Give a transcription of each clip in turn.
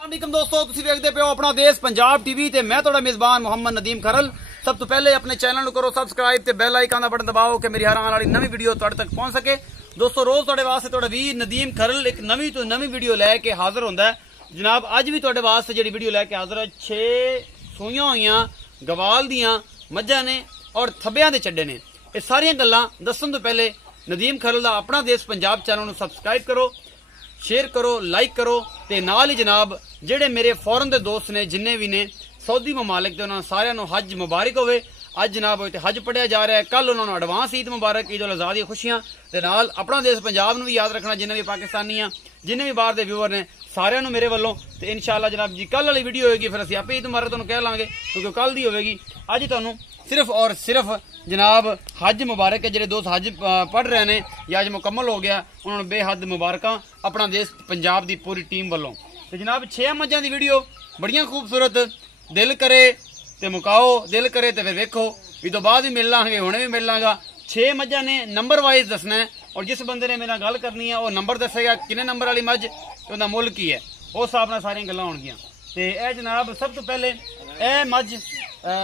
वालेकुम दोस्तों, तुसीं वेखदे पे हो अपना देश पंजाब टीवी ते मैं तुहाडा मेजबान मोहम्मद नदीम खरल। सब तो पहले अपने चैनल नूं करो सब्सक्राइब ते बेल आइकन दा बटन दबाओ कि मेरी हर आने वाली नवी वीडियो तुहाडे तक पहुंच सके। दोस्तों, रोज तुहाडे वास्ते तुहाडा वीर नदीम खरल एक नवी तो नवी वीडियो लैके हाजिर हुंदा है। जनाब अज भी तुहाडे वास्ते जिहड़ी वीडियो लैके हाजिर है 6 सूइयां होईयां गवाल दियां मज्जां ने और थब्बियां दे चड्डे ने। ये सारियां गल्लां दस्सण तो पहले नदीम खरल दा अपना देश पंजाब चैनल नूं सब्सक्राइब करो, शेयर करो, लाइक करो ते नाल ही जनाब जेडे मेरे फॉरन दे दोस्त ने जिन्ने भी ने सऊदी ममालिक दे उन्हां सारियां नूं हज मुबारक होवे। अज जनाब हज पढ़िया जा रहा है, कल उन्होंने एडवांस ईद मुबारक, ईद उल अज़हा दी खुशियां ते नाल अपना देश पंजाब नूं भी याद रखना। जिन्ने भी पाकिस्तानी आ जिन्ने भी बाहर दे व्यूअर ने सारियां नूं मेरे वालों ते इंशाअल्लाह जनाब जी कल वाली वीडियो होएगी फिर असीं आपे ईद मुबारक तुहानूं कह लांगे क्योंकि कल दी होवेगी। अज तुहानूं सिर्फ और सिर्फ जनाब हज मुबारक है। जेडे दोस्त हज पढ़ रहे हैं या अज मुकम्मल हो गया उन्होंने बेहद मुबारक अपना देश पंजाब की पूरी टीम वालों। तो जनाब 6 मज्जां की वीडियो बड़ियां खूबसूरत, दिल करे तो मुकाओ, दिल करे तो फिर वेखो। इस तो बाद भी मिल लांगे, हुणे भी मिल लांगा। 6 मज्जां ने नंबर वाइज दसना है और जिस बंदे ने मेरे गल करनी है वह नंबर दसेगा किन्ने नंबर वाली मझ तो उहदा मुल की है, उस हिसाब नाल सारियां गल्लां होणगियां। ते ए जनाब सब तो पहले ए मझ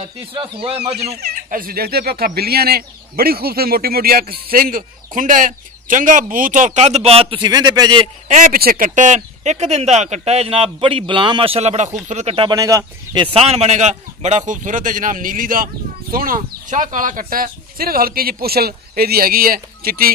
तीसरा सूआ है मझ नूं तुसीं देखदे पे अखा बिल्लियां ने, बड़ी खूबसूरत मोटी मोटी अख, सिंग खुंडा है, चंगा बूथ और कद बात तुसीं वेंदे पे जे। ए पिछे कट्टा है, एक दिन का कट्टा है जनाब, बड़ी बलां माशाअल्लाह बड़ा खूबसूरत कट्टा बनेगा, ये सान बनेगा, बड़ा खूबसूरत है जनाब। नीली दा सोहना शाह काला कट्टा है, सिर्फ हल्की जी पुछल इहदी हैगी है चिट्टी।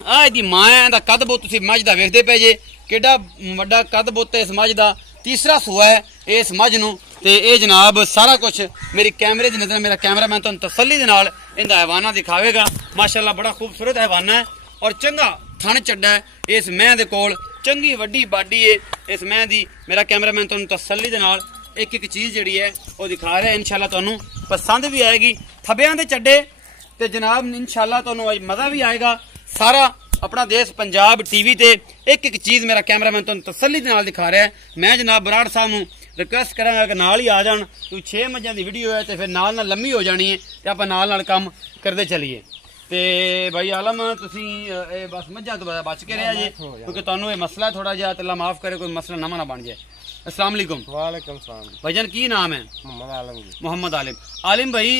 आ इहदी मां है, इहदा कद बुत तुसीं मझ दा वेखदे पे जे किड्डा वड्डा कद बुत है इस मझ दा। तीसरा सूआ है इस मझ नूं ते ये जनाब सारा कुछ मेरी कैमरे की नजर, मेरा कैमरामैन तुहानूं तसल्ली दे नाल इहदा हैवाना दिखावेगा। माशाअल्लाह बड़ा खूबसूरत हैवाना है और चंगा थन चड्डा है इस मैं दे कोल, चंगी वड्डी बाडी है इस मैं दी। मेरा कैमरामैन तुहानूं तसल्ली दे नाल एक एक चीज़ जिहड़ी है वो दिखा रहा है, इंशाअल्लाह तुहानूं पसंद भी आएगी। थब्बियां दे चड्डे ते जनाब इंशाअल्लाह तुहानूं अज मज़ा भी आएगा। सारा अपना देश पंजाब टीवी ते एक एक चीज़ मेरा कैमरामैन तुहानूं तसल्ली दे नाल दिखा रहा है। मैं जनाब बराड़ साहब नूं रिक्वेस्ट करांगा कि नाल ही आ जाण, क्योंकि 6 मज्जां दी वीडियो है तो फिर नाल नाल लम्मी हो जानी है तो आपां नाल नाल काम करते चलीए। ते भाई आलम तुसीं बस मज्जां तो बच के रहा जे क्योंकि तुहानूं ये मसला है थोड़ा जिहा, अल्लाह माफ़ करे कोई मसला नवां ना बन जाए। अस्सलाम वालेकुम। वालेकुम सलाम। भाईजान की नाम है? मोहम्मद आलम। मोहम्मद आलिम। आलिम भाई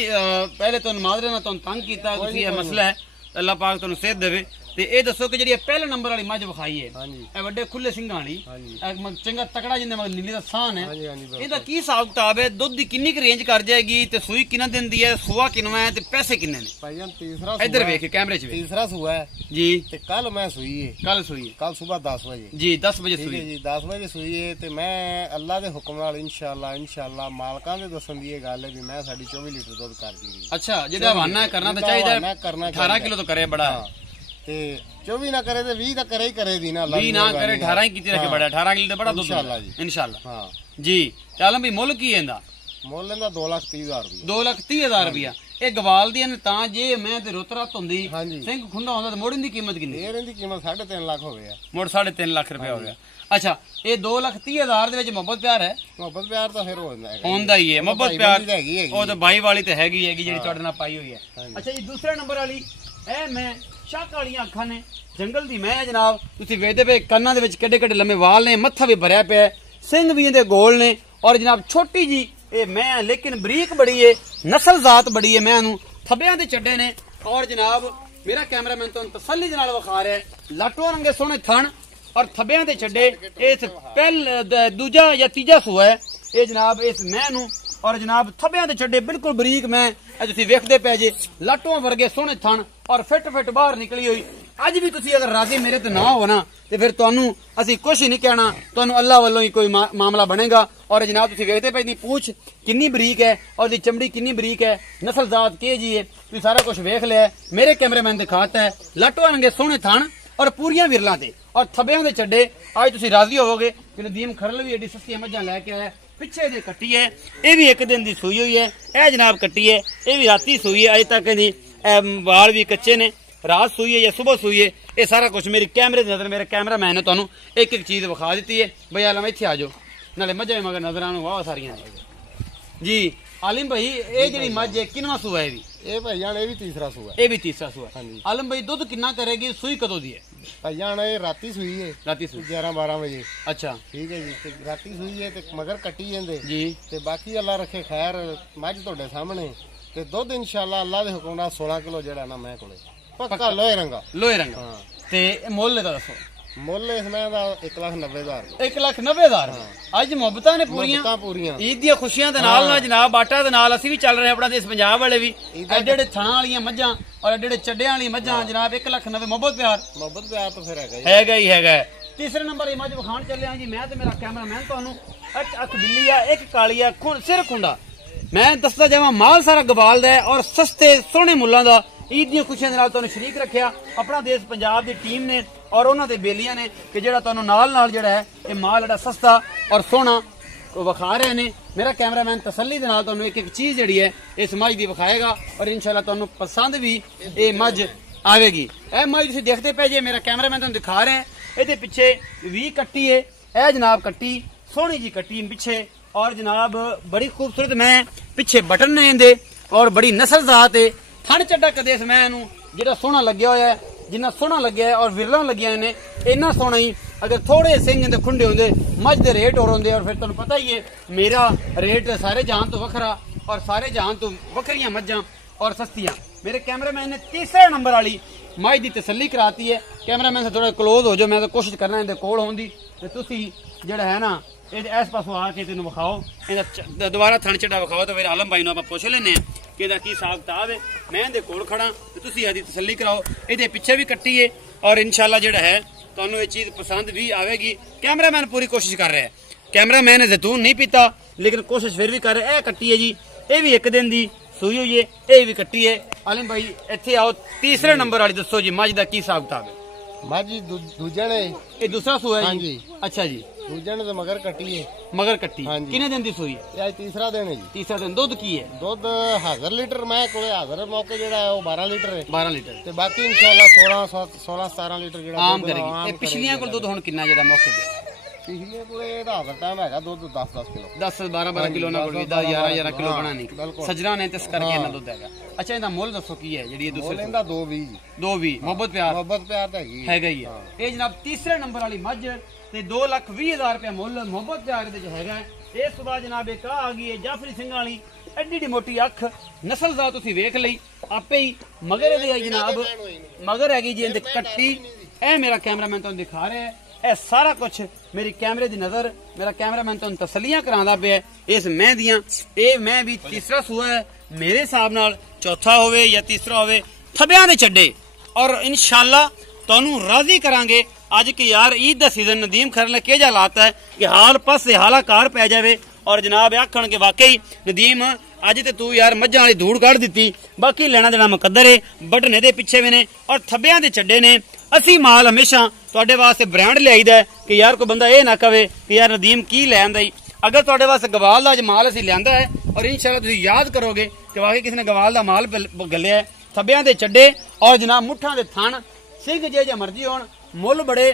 पहले तो मादरे ना तुहानूं तंग कीता, तुसीं ये मसला है अल्लाह पाक तुहानूं सेहत देवे। ते ये दसो कि जी पहले नंबर वाली मझ विखाई है वड्डे खुले सिंघां वाली चंगा तकड़ा जिन्ने मगर नीली दा सान है, इहदा की हिसाब किताब है? दुध दी किन्नी रेंज कर जाएगी ते सूई किन्ना दिन दी है, सूआ किन्ना है ते पैसे किन्ने ने? भाईजान तीसरा इधर वेख कैमरे च तीसरा सूआ है जी। ते कल मैं सुई है, कल सुई है, कल सुबह 10 बजे जी 10 बजे सुई जी, 10 बजे सुई है। ते मैं अल्लाह दे हुक्म नाल इंशाअल्लाह मालकां दे दसन दी गल है भी मैं साडी 24 लीटर दुध कर दी। अच्छा जेड़ा हवाना करना तो चाहिए 18 किलो तो करे बड़ा ते 24 ना करे ते 20 तो करे ही करे दी ना, 20 ना करे 18 ही कीती रखे बड़ा, 18 किलो तो बड़ा दुध इंशाअल्लाह। हां जी आलम भाई मुल की है इंदा? मुल इंदा 2,30,000 रुपया। 2,30,000 रुपया। ये गवाल दी ने तां जे मैं ते रुत रत हुंदी सिंह खुंडा हुंदा ते मोड़ दी कीमत किन्नी? एयर दी कीमत 3.5 लाख हो गया, मोड़ 3.5 लाख रुपया हो गया। अच्छा ये 2,30,000 दे विच मोहब्बत प्यार है? मोहब्बत प्यार तो फिर होंदा ही है, मोहब्बत प्यार ओ तो भाई वाली ते हैगी जेड़ी तुहाडे नाल पाई हुई है। अच्छा जी दूसरे नंबर वाली ए मैं शाक वालियां अखां ने, जंगल दी मैं जनाब, तुसीं वेखदे पे कन्नां दे विच केडे केडे लम्मे वाल ने, मत्था भी भरिया पिया, सिंह भी इहदे गोल ने और जनाब छोटी जी ये मैं लेकिन बरीक बड़ी है, नस्ल जात बड़ी है। मैं नूं थब्बियां दे चड्डे ने और जनाब मेरा कैमरामैन तुहानूं तसल्ली दे नाल विखा रहा है, लाटो रंगे सोहणे थण और थब्बियां दे चड्डे। इस पहला दूजा या तीजा सूआ है ये जनाब इस मैं नूं और जनाब थब्बियां दे चड्डे बिल्कुल बरीक मैं तुसीं वेखदे पे जे, लाटों वर्गे सोहणे थण और फिट फिट बाहर निकली हुई। अज भी तुसीं अगर राजी मेरे ते ना हो ना तो फिर तुहानूं असीं कुछ ही नहीं कहना, तुहानूं अल्लाह वालों ही कोई मामला बनेगा। और जनाब तुसीं वेखदे पे दी पूछ किन्नी बरीक है और दी चमड़ी किन्नी बरीक है, नस्ल जात के जी है, तुसीं सारा कुछ वेख लिया। मेरे कैमरामैन दिखाता है लाटो रंगे सोहणे थण और पूरियां विरलां ते और थब्बियां दे चड्डे। अज तुसीं राजी होवोगे कि नदीम खरल भी एडी सस्तियां मझां लैके आया। पिछे दे कट्टी है, ये भी एक दिन की सूई हुई है, यह जनाब कट्टी है, ये भी राती सूई है, अजे तक वाल भी कच्चे ने, रात सूई है या सुबह सूई है, ये सारा कुछ मेरी कैमरे की नजर, मेरे कैमरामैन ने तुहानूं एक एक चीज़ विखा दी है। भाई आलम इत्थे आ जाओ, नाले मझां मगर नजर आने वाह सारियां जी। आलिम भाई ये जी मझ है किन्ना सूआ है? ये भाईजान ये भी तीसरा सूआ है। ये भी तीसरा सूआ है। आलम भाई दुध किन्ना करेगी, सूई कदों दी है? ਭਾਈਜਾਨ ਇਹ ਰਾਤੀ ਸੂਈ ਹੈ, ਰਾਤੀ ਸੂਈ 11-12 ਵਜੇ। ਅੱਛਾ ਠੀਕ ਹੈ ਜੀ, ਤੇ ਰਾਤੀ ਸੂਈ ਹੈ ਤੇ ਮਗਰ ਕੱਟੀ ਜਾਂਦੇ ਜੀ। ਤੇ ਬਾਕੀ ਅੱਲਾ ਰੱਖੇ ਖੈਰ, ਮੱਝ ਤੁਹਾਡੇ ਸਾਹਮਣੇ ਤੇ ਦੁੱਧ ਇਨਸ਼ਾਅੱਲਾ ਅੱਲਾ ਦੇ ਹੁਕਮ ਨਾਲ 16 ਕਿਲੋ ਜਿਹੜਾ ਨਾ ਮੈਂ ਕੋਲੇ ਪੱਕਾ ਲੋਹੇ ਰੰਗਾ। ਲੋਹੇ ਰੰਗਾ। ਤੇ ਮੁੱਲ ਦਾ ਦੱਸੋ। ਮੁੱਲ ਇਸ ਮੈਂ ਦਾ 1,90,000। 1,90,000। ਅੱਜ ਮੁਹੱਬਤਾਂ ਨੇ ਪੂਰੀਆਂ ਈਦ ਦੀਆਂ ਖੁਸ਼ੀਆਂ ਦੇ ਨਾਲ ਨਾਲ ਜਨਾਬ ਬਾਟਾ ਦੇ ਨਾਲ ਅਸੀਂ ਵੀ ਚੱਲ ਰਹੇ ਆਪਣਾ ਦੇਸ਼ ਪੰਜਾਬ ਵਾਲੇ ਵੀ। ਐਡੇ ਥਾਂ ਵਾਲੀਆਂ ਮੱਝਾਂ ਔਰ ਐਡੇ ਚੱਡਿਆਂ ਵਾਲੀਆਂ ਮੱਝਾਂ ਜਨਾਬ 1,90,000। ਮੁਹੱਬਤ ਪਿਆਰ ਤਾਂ ਫਿਰ ਹੈਗਾ ਹੀ ਹੈਗਾ। ਤੀਸਰੇ ਨੰਬਰ ਇਹ ਮੱਝ ਵਿਖਾਣ ਚੱਲੇ ਹਾਂ ਜੀ ਮੈਂ ਤੇ ਮੇਰਾ ਕੈਮਰਾਮੈਨ। ਤੁਹਾਨੂੰ ਅੱਖ ਬਿੱਲੀ ਆ, ਇੱਕ ਕਾਲੀ ਆ, ਸਿਰ ਖੁੰਡਾ। ਮੈਂ ਦੱਸਦਾ ਜਾਵਾਂ ਮਾਲ ਸਾਰਾ ਗਵਾਲ ਦਾ ਔਰ ਸਸਤੇ ਸੋਹਣੇ ਮੁੱਲਾਂ ਦਾ। ਈਦ ਦੀਆਂ ਖੁਸ਼ੀਆਂ ਦੇ ਨਾਲ ਤੁਹਾਨੂੰ ਸ਼ਰੀਕ ਰੱਖਿਆ ਆਪਣਾ ਦੇਸ਼ ਪੰਜਾਬ ਦੀ ਟੀਮ ਨੇ ਔਰ ਉਹਨਾਂ ਦੇ ਬੇਲੀਆਂ ਨੇ ਕਿ ਜਿਹੜਾ ਤੁਹਾਨੂੰ ਨਾਲ ਜਿਹੜਾ ਹੈ ਇਹ ਮਾਲ ਜਿਹੜਾ ਸਸਤਾ ਔਰ ਸੋਹਣਾ ਵਿਖਾ ਰਹੇ ਨੇ। ਮੇਰਾ ਕੈਮਰਾਮੈਨ ਤਸੱਲੀ ਦੇ ਨਾਲ ਤੁਹਾਨੂੰ ਇੱਕ ਇੱਕ ਚੀਜ਼ ਜਿਹੜੀ ਹੈ ਇਸ ਮੱਝ ਦੀ ਵਿਖਾਏਗਾ ਔਰ ਇਨਸ਼ਾਅੱਲਾ ਤੁਹਾਨੂੰ ਪਸੰਦ ਵੀ ਇਹ ਮੱਝ ਆਵੇਗੀ। ਇਹ ਮੱਝ ਤੁਸੀਂ ਦੇਖਦੇ ਪਏ ਜੇ ਮੇਰਾ ਕੈਮਰਾਮੈਨ ਤੁਹਾਨੂੰ ਦਿਖਾ ਰਿਹਾ। ਇਹਦੇ ਪਿੱਛੇ 20 ਕੱਟੀ ਹੈ। ਇਹ ਜਨਾਬ ਕੱਟੀ ਸੋਹਣੀ ਜੀ ਕੱਟੀ ਪਿੱਛੇ ਔਰ ਜਨਾਬ ਬੜੀ ਖੂਬਸੂਰਤ ਮੈਂ ਪਿੱਛੇ ਬਟਨ ਨੇ ਇਹਦੇ ਔਰ ਬੜੀ ਨਸਲ ਜ਼ਾਤ ਹੈ। ਥਣ ਚੱਡਾ ਕਦੇ ਇਸ ਮੈਂ ਨੂੰ ਜਿਹੜਾ ਸੋਹਣਾ ਲੱਗਿਆ ਹੋਇਆ ਹੈ, ਜਿੰਨਾ ਸੋਹਣਾ ਲੱਗਿਆ ਹੈ ਔਰ ਵਿਰਲਾਂ ਲੱਗੀਆਂ ਨੇ ਇੰਨਾ ਸੋਹਣਾ ਹੀ। ਅਗਰ ਥੋੜੇ ਸਿੰਘ ਦੇ ਖੁੰਡੇ ਹੁੰਦੇ ਮੱਝ ਦੇ ਰੇਟ ਹੋਰ ਹੁੰਦੇ ਔਰ ਫਿਰ ਤੁਹਾਨੂੰ ਪਤਾ ਹੀ ਹੈ ਮੇਰਾ ਰੇਟ ਸਾਰੇ ਜਹਾਨ ਤੋਂ ਵੱਖਰਾ ਔਰ ਸਾਰੇ ਜਹਾਨ ਤੋਂ ਵੱਖਰੀਆਂ ਮੱਝਾਂ ਔਰ ਸਸਤੀਆਂ। ਮੇਰੇ ਕੈਮਰਾਮੈਨ ਨੇ ਤੀਸਰੇ ਨੰਬਰ ਵਾਲੀ ਮੱਝ ਦੀ ਤਸੱਲੀ ਕਰਾਤੀ ਹੈ। ਕੈਮਰਾਮੈਨ ਸੇ ਥੋੜਾ ਕਲੋਜ਼ ਹੋ ਜਾਓ, ਮੈਂ ਤਾਂ ਕੋਸ਼ਿਸ਼ ਕਰਨਾ ਇਹਦੇ ਕੋਲ ਹੋਣ ਦੀ ਤੇ ਤੁਸੀਂ ਜਿਹੜਾ ਹੈ ਨਾ ਇਹ ਇਸ ਪਾਸੋਂ ਆ ਕੇ ਤੈਨੂੰ ਵਿਖਾਓ। ਇਹਦਾ ਦੁਬਾਰਾ ਥਣ ਚੱਡਾ ਵਿਖਾਓ ਤੇ ਫਿਰ ਆਲਮ ਭਾਈ ਨੂੰ ਆਪਾਂ ਪੁੱਛ ਲੈਨੇ ਆ ਕਿ ਇਹਦਾ ਕੀ ਹਿਸਾਬ ਕਿਤਾਬ ਹੈ। ਮੈਂ ਇਹਦੇ ਕੋਲ ਖੜਾ ਤੇ ਤੁਸੀਂ ਇਹਦੀ ਤਸੱਲੀ ਕਰਾਓ। ਇਹਦੇ ਪਿੱਛੇ ਵੀ ਕੱਟੀ ਹੈ ਔਰ ਇਨਸ਼ਾਅੱਲਾ ਜਿਹੜਾ ਹੈ ਤੁਹਾਨੂੰ ਇਹ ਚੀਜ਼ ਪਸੰਦ ਵੀ ਆਵੇਗੀ। ਕੈਮਰਾਮੈਨ ਪੂਰੀ ਕੋਸ਼ਿਸ਼ ਕਰ ਰਿਹਾ ਹੈ। ਕੈਮਰਾਮੈਨ ਨੇ ਜ਼ੈਤੂਨ ਨਹੀਂ ਪੀਤਾ ਲੇਕਿਨ ਕੋਸ਼ਿਸ਼ ਫਿਰ ਵੀ ਕਰ ਰਿਹਾ। ਇਹ ਕੱਟੀ ਹੈ ਜੀ, ਇਹ ਵੀ ਇੱਕ ਦਿਨ ਦੀ ਸੂਈ ਹੋਈ ਹੈ, ਇਹ ਵੀ ਕੱਟੀ ਹੈ। ਆਲਮ ਭਾਈ ਇੱਥੇ ਆਓ, ਤੀਸਰੇ ਨੰਬਰ ਵਾਲੀ ਦੱਸੋ ਜੀ ਮੱਝ ਦਾ ਕੀ ਹਿਸਾਬ ਕਿਤਾਬ ਹੈ। ਮੱਝ ਦੂਜਾ ਨੇ ਇਹ ਦੂਸਰਾ ਸੂਆ ਹੈ ਜੀ। ਅੱਛਾ ਜੀ, ਦੂਜੇ ਨੇ ਤਾਂ ਮਗਰ ਕੱਟੀ ਹੈ। ਮਗਰ ਕੱਟੀ ਕਿੰਨੇ ਦਿਨ ਦੀ ਸੂਈ? ਇਹ ਅੱਜ ਤੀਸਰਾ ਦਿਨ ਹੈ ਜੀ। ਤੀਸਰਾ ਦਿਨ। ਦੁੱਧ ਕੀ ਹੈ? ਦੁੱਧ 1000 ਲੀਟਰ ਮੈਂ ਕੋਲੇ ਹਾਜ਼ਰ ਮੌਕੇ ਜਿਹੜਾ ਹੈ ਉਹ 12 ਲੀਟਰ ਹੈ। 12 ਲੀਟਰ ਤੇ ਬਾਕੀ ਇਨਸ਼ਾਅੱਲਾ 16-17 ਲੀਟਰ ਜਿਹੜਾ ਆਮ ਕਰੇਗੀ। ਇਹ ਪਿਛਲੀਆਂ ਕੋਲ ਦੁੱਧ ਹੁਣ ਕਿੰਨਾ ਜਿਹੜਾ ਮੌਕੇ ਤੇ? ਪਿਛਲੀਆਂ ਕੋਲੇ ਇਹਦਾ ਹਾਜ਼ਰ ਟਾਈਮ ਹੈਗਾ ਦੁੱਧ 10-10 ਕਿਲੋ 10-12 ਕਿਲੋ ਨਾ ਕੋਲ 11 ਕਿਲੋ ਬਣਾ ਨਹੀਂ ਸਜਰਾ ਨੇ ਤੇ ਇਸ ਕਰਕੇ ਇਹਨਾਂ ਦੁੱਧ ਹੈਗਾ। ਅੱਛਾ ਇਹਦਾ ਮੁੱਲ ਦੱਸੋ ਕੀ ਹੈ ਜਿਹੜੀ ਇਹ ਦੂਸਰੇ ਇਹਦਾ 220 ਮੁਹੱਬਤ ਪਿਆਰ ਤਾਂ ਹੈਗਾ ਹੀ ਹੈ। ਇਹ ਜਨਾਬ ਤੀਸਰੇ ਨੰਬਰ ਵਾਲੀ ਮੱਝ ਤੇ 2,20,000 ਰੁਪਏ ਮੁੱਲ ਮੁਹੱਬਤ ਪਿਆਰ ਦੇ ਹੈਗਾ। ਇਸ ਤੋਂ ਬਾਅਦ ਜਨਾਬ ਇੱਕ ਆ ਗਈ ਹੈ ਜਾਫਰੀ ਸਿੰਘਾਂ ਵਾਲੀ ਐਡੀ ਮੋਟੀ ਅੱਖ ਨਸਲ ਦਾ ਤੁਸੀਂ ਵੇਖ ਲਈ ਆਪੇ ਹੀ। ਮਗਰ ਇਹਦੇ ਜਨਾਬ ਮਗਰ ਹੈਗੀ ਜੀ ਇਹਦੇ ਕੱਟੀ। ਇਹ ਮੇਰਾ ਕੈਮਰਾਮੈਨ ਤੁਹਾਨੂੰ ਦਿਖਾ ਰਿਹਾ ਹੈ। ਇਹ ਸਾਰਾ ਕੁਝ ਮੇਰੀ ਕੈਮਰੇ ਦੀ ਨਜ਼ਰ ਮੇਰਾ ਕੈਮਰਾਮੈਨ ਤੁਹਾਨੂੰ ਤਸੱਲੀਆਂ ਕਰਾਉਂਦਾ ਪਿਆ ਇਸ ਮੈਂ ਦੀਆਂ। ਇਹ ਮੈਂ ਵੀ ਤੀਸਰਾ ਸੂਆ ਹੈ ਮੇਰੇ ਹਿਸਾਬ ਨਾਲ, ਚੌਥਾ ਹੋਵੇ ਜਾਂ ਤੀਸਰਾ ਹੋਵੇ। ਥੱਬਿਆਂ ਦੇ ਚੱਡੇ ਔਰ ਇਨਸ਼ਾਅੱਲਾ ਤੁਹਾਨੂੰ ਰਾਜ਼ੀ ਕਰਾਂਗੇ ਅੱਜ ਕਿ ਯਾਰ ਈਦ ਦਾ ਸੀਜ਼ਨ ਨਦੀਮ ਖਰਨ ਨੇ ਕਿਹੋ ਜਿਹਾ ਲਾਤਾ ਹੈ ਕਿ ਹਾਲ ਪਾਸੇ ਹਾਲਾਕਾਰ ਪੈ ਜਾਵੇ ਔਰ ਜਨਾਬ ਆਖਣ ਕੇ ਵਾਕਈ ਨਦੀਮ ਅੱਜ ਤੇ ਤੂੰ ਯਾਰ ਮੱਝਾਂ ਵਾਲੀ ਧੂੜ ਕੱਢ ਦਿੱਤੀ। ਬਾਕੀ ਲੈਣਾ ਦੇਣਾ ਮੁਕੱਦਰ ਹੈ। ਬਟਨੇ ਦੇ ਪਿੱਛੇ ਵੀ ਨੇ ਔਰ ਥੱਬਿਆਂ ਦੇ ਚੱਡੇ ਨੇ। ਅਸੀਂ ਮਾਲ ਹਮੇਸ਼ਾ ਤੁਹਾਡੇ ਵਾਸਤੇ ਬ੍ਰਾਂਡ ਲਿਆਈਦਾ ਕਿ ਯਾਰ ਕੋਈ ਬੰਦਾ ਇਹ ਨਾ ਕਵੇ ਕਿ ਯਾਰ ਨਦੀਮ ਕੀ ਲੈ ਆਂਦਾ। ਅਗਰ ਤੁਹਾਡੇ ਵਾਸਤੇ ਗਵਾਲ ਦਾ ਅੱਜ ਮਾਲ ਅਸੀਂ ਲਿਆਂਦਾ ਹੈ ਔਰ ਇਨਸ਼ਾਅੱਲਾ ਤੁਸੀਂ ਯਾਦ ਕਰੋਗੇ ਕਿ ਵਾਕਈ ਕਿਸੇ ਨੇ ਗਵਾਲ ਦਾ ਮਾਲ ਗੱਲਿਆ ਹੈ। ਥੱਬਿਆਂ ਦੇ ਚੱਡੇ ਔਰ ਜਨਾਬ ਮੁੱਠਾਂ ਦੇ ਥਣ ਸਿੰਘ ਜੇ ਮਰਜ਼ੀ ਹੋਣ ਮੁੱਲ ਬੜੇ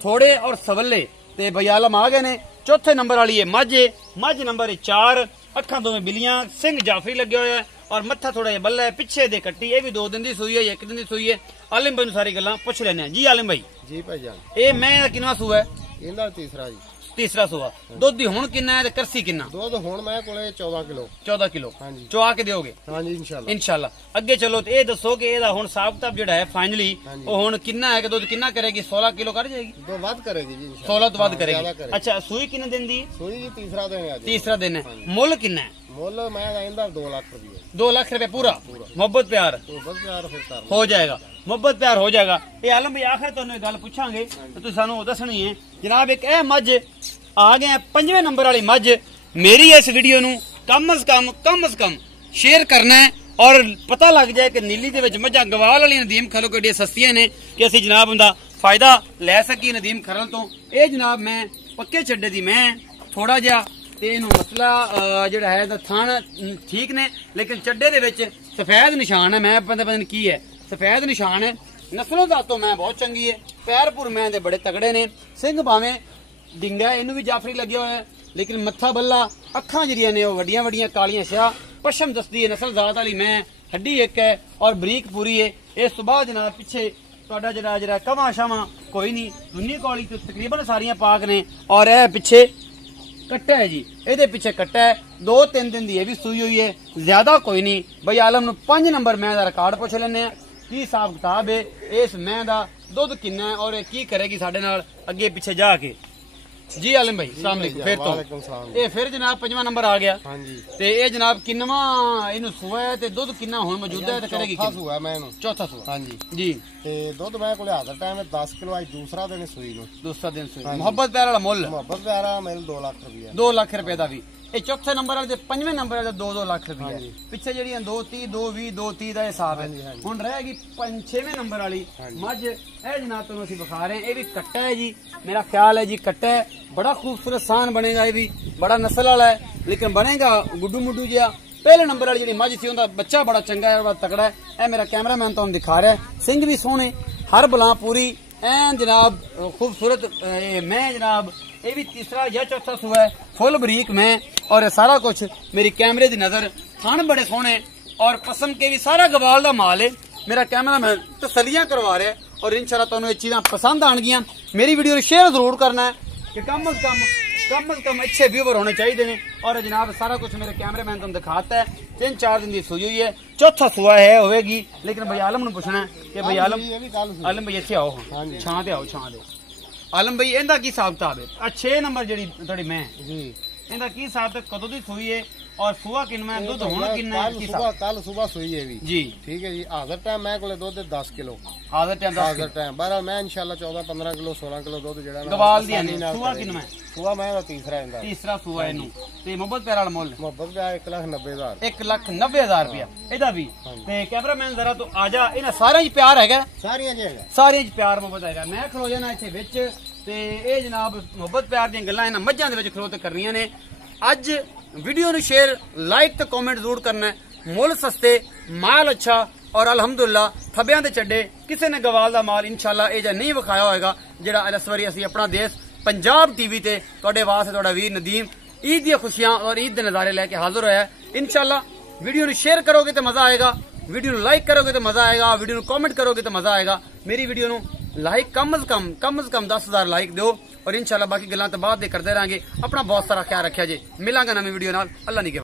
ਥੋੜੇ ਔਰ ਸਵੱਲੇ ਤੇ ਬਿਆਲਮ ਆ ਗਏ ਨੇ। ਚੌਥੇ ਨੰਬਰ ਵਾਲੀ ਹੈ ਮੱਝ ਨੰਬਰ 4। ਅੱਖਾਂ ਦੋਵੇਂ ਬਿਲੀਆਂ, ਸਿੰਘ ਜਾਫਰੀ ਲੱਗਿਆ ਹੋਇਆ ਹੈ ਔਰ ਮੱਥਾ ਥੋੜਾ ਜਿਹਾ ਬੱਲਾ ਹੈ। ਪਿੱਛੇ ਦੇ ਕੱਟੀ ਇਹ ਵੀ 2 ਦਿਨ ਦੀ ਸੂਈ ਹੈ, 1 ਦਿਨ ਦੀ ਸੂਈ ਹੈ। ਆਲਿਮ ਭਾਈ ਨੂੰ ਸਾਰੀ ਗੱਲਾਂ ਪੁੱਛ ਲੈਣੇ ਜੀ। ਆਲਿਮ ਭਾਈ ਜੀ ਭਾਈ ਜਾਨ ਇਹ ਮੈਂ ਕਿੰਨਾ ਸੂਆ ਹੈ? ਇਹਦਾ ਤੀਸਰਾ ਜੀ। ਤੀਸਰਾ ਸੂਆ। ਦੁੱਧ ਦੀ ਹੁਣ ਕਿੰਨਾ ਹੈ ਤੇ ਕਰਸੀ ਕਿੰਨਾ? ਦੁੱਧ ਹੁਣ ਮੈਂ ਕੋਲੇ 14 ਕਿਲੋ ਹਾਂਜੀ ਚੁਆ ਕੇ ਦਿਓਗੇ? ਹਾਂਜੀ ਇਨਸ਼ਾਅੱਲਾ। ਅੱਗੇ ਚਲੋ ਤੇ ਇਹ ਦੱਸੋ ਕਿ ਇਹਦਾ ਹੁਣ ਹਿਸਾਬ ਕਿਤਾਬ ਜਿਹੜਾ ਹੈ ਫਾਈਨਲੀ ਉਹ ਹੁਣ ਕਿੰਨਾ ਹੈ ਕਿ ਦੁੱਧ ਕਿੰਨਾ ਕਰੇਗੀ? 16 ਕਿਲੋ ਕਰ ਜਾਏਗੀ? ਦੋ ਵੱਧ ਕਰੇਗੀ ਜੀ 16 ਤੋਂ ਵੱਧ ਕਰੇਗੀ। ਅੱਛਾ ਸੂਈ ਕਿੰਨੇ ਦਿਨ ਦੀ? ਸੂਈ ਜੀ ਤੀਸਰਾ ਦਿਨ ਹੈ। ਤੀਸਰਾ ਦਿਨ ਹੈ। ਮੁੱਲ ਕਿੰਨਾ ਹੈ? ਮੁੱਲ ਮੈਂ ਇਹਦਾ 2 ਲੱਖ ਰੁਪਏ। 2 ਲੱਖ ਰੁਪਏ ਪੂਰਾ? ਮੁਹੱਬਤ ਪਿਆਰ ਹੋ ਜਾਏਗਾ। ਮੁਹੱਬਤ ਪਿਆਰ ਹੋ ਜਾਏਗਾ। ਇਹ ਆਲਮ ਵੀ ਆਖਰ ਤੁਹਾਨੂੰ ਇਹ ਗੱਲ ਪੁੱਛਾਂਗੇ ਤੇ ਤੁਸੀਂ ਸਾਨੂੰ ਦੱਸਣੀ ਹੈ ਜਨਾਬ। ਇੱਕ ਇਹ ਮੱਝ ਆ ਗਏ 5ਵੇਂ ਨੰਬਰ ਵਾਲੀ ਮੱਝ। ਮੇਰੀ ਇਸ ਵੀਡੀਓ ਨੂੰ ਕਮ ਸ ਕਮ ਸ਼ੇਅਰ ਕਰਨਾ ਹੈ ਔਰ ਪਤਾ ਲੱਗ ਜਾਏ ਕਿ ਨੀਲੀ ਦੇ ਵਿੱਚ ਮੱਝਾਂ ਗਵਾਲ ਵਾਲੀਆਂ ਨਦੀਮ ਖਰਲ ਕੋਡੀਆਂ ਸਸਤੀਆਂ ਨੇ ਕਿ ਅਸੀਂ ਜਨਾਬ ਉਹਦਾ ਫਾਇਦਾ ਲੈ ਸਕੀਏ ਨਦੀਮ ਖਰਲ ਤੋਂ। ਇਹ ਜਨਾਬ ਮੈਂ ਪੱਕੇ ਛੱਡੇ ਦੀ ਮੈਂ ਥੋੜਾ ਜਿਹਾ ਤੇ ਇਹਨੂੰ ਮਸਲਾ ਜਿਹੜਾ ਹੈ ਦਾ ਥਣ ਠੀਕ ਨੇ ਲੇਕਿਨ ਚੱਡੇ ਦੇ ਵਿੱਚ ਸਫੈਦ ਨਿਸ਼ਾਨ ਹੈ। ਮੈਂ ਪਤਾ ਨਹੀਂ ਕੀ ਹੈ, ਸਫੈਦ ਨਿਸ਼ਾਨ ਹੈ। ਨਸਲੋਂ ਦਾ ਤੋਂ ਮੈਂ ਬਹੁਤ ਚੰਗੀ ਹੈ। ਪੈਰਪੁਰ ਮੈਂ ਦੇ ਬੜੇ ਤਗੜੇ ਨੇ। ਸਿੰਘ ਭਾਵੇਂ ਡਿੰਗਾ ਇਹਨੂੰ ਵੀ ਜਾਫਰੀ ਲੱਗਿਆ ਹੋਇਆ ਹੈ ਲੇਕਿਨ ਮੱਥਾ ਬੱਲਾ ਅੱਖਾਂ ਜਿਹੜੀਆਂ ਨੇ ਉਹ ਵੱਡੀਆਂ ਵੱਡੀਆਂ ਕਾਲੀਆਂ ਸਿਆਹ ਪਸ਼ਮ ਦਸਦੀ ਹੈ। ਨਸਲ ਜ਼ਾਤ ਵਾਲੀ ਮੈਂ ਹੱਡੀ ਇੱਕ ਹੈ ਔਰ ਬਰੀਕ ਪੂਰੀ ਹੈ। ਇਸ ਤੋਂ ਬਾਅਦ ਜਨਾਬ ਪਿੱਛੇ ਤੁਹਾਡਾ ਜਿਹੜਾ ਕਵਾਂ ਸ਼ਾਵਾਂ ਕੋਈ ਨਹੀਂ, ਦੁਨੀ ਕੌਲੀ ਤੇ ਤਕਰੀਬਨ ਸਾਰੀਆਂ ਪਾਕ ਨੇ। ਔਰ ਇਹ ਪਿੱਛੇ ਕੱਟਾ ਹੈ ਜੀ, ਇਹਦੇ ਪਿੱਛੇ ਕੱਟਾ ਹੈ, 2-3 ਦਿਨ ਦੀ ਇਹ ਵੀ ਸੂਈ ਹੋਈ ਹੈ, ਜ਼ਿਆਦਾ ਕੋਈ ਨਹੀਂ। ਬਈ ਆਲਮ ਨੂੰ 5 ਨੰਬਰ ਮੈਂ ਦਾ ਰਿਕਾਰਡ ਪੁੱਛ ਲੈਂਦੇ ਆ, ਕੀ ਹਿਸਾਬ ਕਿਤਾਬ ਹੈ, ਇਸ ਮੈਂ ਦਾ ਦੁੱਧ ਕਿੰਨਾ ਹੈ ਔਰ ਇਹ ਕੀ ਕਰੇਗੀ ਸਾਡੇ ਨਾਲ ਅੱਗੇ ਪਿੱਛੇ ਜਾ ਕੇ। जी आलम भाई अस्सलाम वालेकुम। फिर तो ये फिर जनाब 5वां नंबर आ गया। हां जी ते ये जनाब किन्नवा इनु सुआ है ते दूध किन्ना हुन मौजूद है ते करेगी किन्ना सुआ मैं इनु चौथा सुआ। हां जी जी ते दूध मैं कोले हाजर टाइम है 10 किलो आज दूसरा दिन सुई नु दूसरा दिन सुई। मोहब्बत प्यार वाला मुल मोहब्बत प्यार मेल 2 लाख रुपया 2 लाख रुपए दा भी। ये चौथे नंबर वाले 5वें नंबर वाले 2-2 लाख रुपया पिछे जेडी 2-30 2-20 2-30 दा हिसाब है। हुन रहेगी 5-6वें नंबर वाली मझ ए जनाब तुहानू ਅਸੀਂ दिखा रहे हैं। ये भी कट्टा है जी, मेरा ख्याल है जी कट्टा है, बड़ा खूबसूरत सान बनेगा। ये भी बड़ा नस्ल वाला है लेकिन बनेगा गुड्डू मुड्डू जिहा। पहले नंबर वाली जी मझ सी उनका बच्चा बड़ा चंगा है, बड़ा तगड़ा है। ए मेरा कैमरामैन तुहानू दिखा रहा है, सिंह भी सोहने, हर बला पूरी ऐन जनाब खूबसूरत। मैं जनाब ये भी तीसरा या चौथा सुआ है, फुल बरीक मैं और सारा कुछ मेरी कैमरे की नजर। थान बड़े सोहने और पसम के भी सारा गवाल का माल है। मेरा कैमरामैन तसलियां करवा रहा है और इंशाल्लाह तुहानू ये चीज़ां पसंद आएंगियां। मेरी वीडियो शेयर जरूर करना है कि कम अज कम अच्छे व्यूवर होने चाहिए ने। और जनाब सारा कुछ मेरे कैमरामैन तुम दिखाता है। 3-4 दिन की सुई हुई है, चौथा सुआ है होगी। लेकिन भाई आलम ने पूछना है कि भाई आलम भाई इत्थे आओ, छां ते आओ, छां दो। आलम भाई इहदा की हिसाब किताब है? 6 नंबर जी थोड़ी मैं इहदा की हिसाब तक कदों दी सुई है और सुआ किन्ना है, दूध होना किन्ना है? कल सुबह सुई है भी जी, ठीक है जी। हाजर टाइम मैं कोले दूध 10 किलो हाजर टाइम 10 टाइम बारा मैं इंशाल्लाह 14-15 किलो 16 किलो दूध जेड़ा गवाल दी है। सुआ किन्ना है? सुआ मैं तीसरा सुआ इनु ते मोहब्बत प्यार वाला मुल मोहब्बत प्यार 1,90,000 1,90,000 रुपया एदा भी। ते कैमरामैन जरा तो आजा, इना सारे च प्यार हैगा, सारे च प्यार मोहब्बत हैगा। मैं खलो जाना इत्थे विच ते ए जनाब मोहब्बत प्यार दी गल्लां इना मज्जां दे विच खलो ते करनियां ने। अज वीडियो नु शेयर लाइक ते कमेंट जरूर करना है। मुल सस्ते माल अच्छा और अलहमदुलिल्लाह थब्बियां दे चड्डे किसी ने गवाल दा माल इंशाल्लाह ए जा नहीं विखाया होएगा जेड़ा इस वारी असीं अपना देश पंजाब टीवी ते तुहाडे वास्ते तुहाडा वीर नदीम ईद दी खुशियां और ईद दे नज़ारे लेके हाजिर होया है। इंशाल्लाह वीडियो नु शेयर करोगे तो मजा आएगा, वीडियो नु लाइक करोगे तो मजा आएगा, वीडियो नु कमेंट करोगे तो मजा आएगा। मेरी वीडियो नु लाइक कम अज कम 10,000 लाइक दो और इंशाल्लाह बाकी गल्लां तो बाद दे करदे रहांगे। अपना बहुत सारा ख्याल रखिया जी, मिलांगे नवी वीडियो नाल। अल्लाह निगह।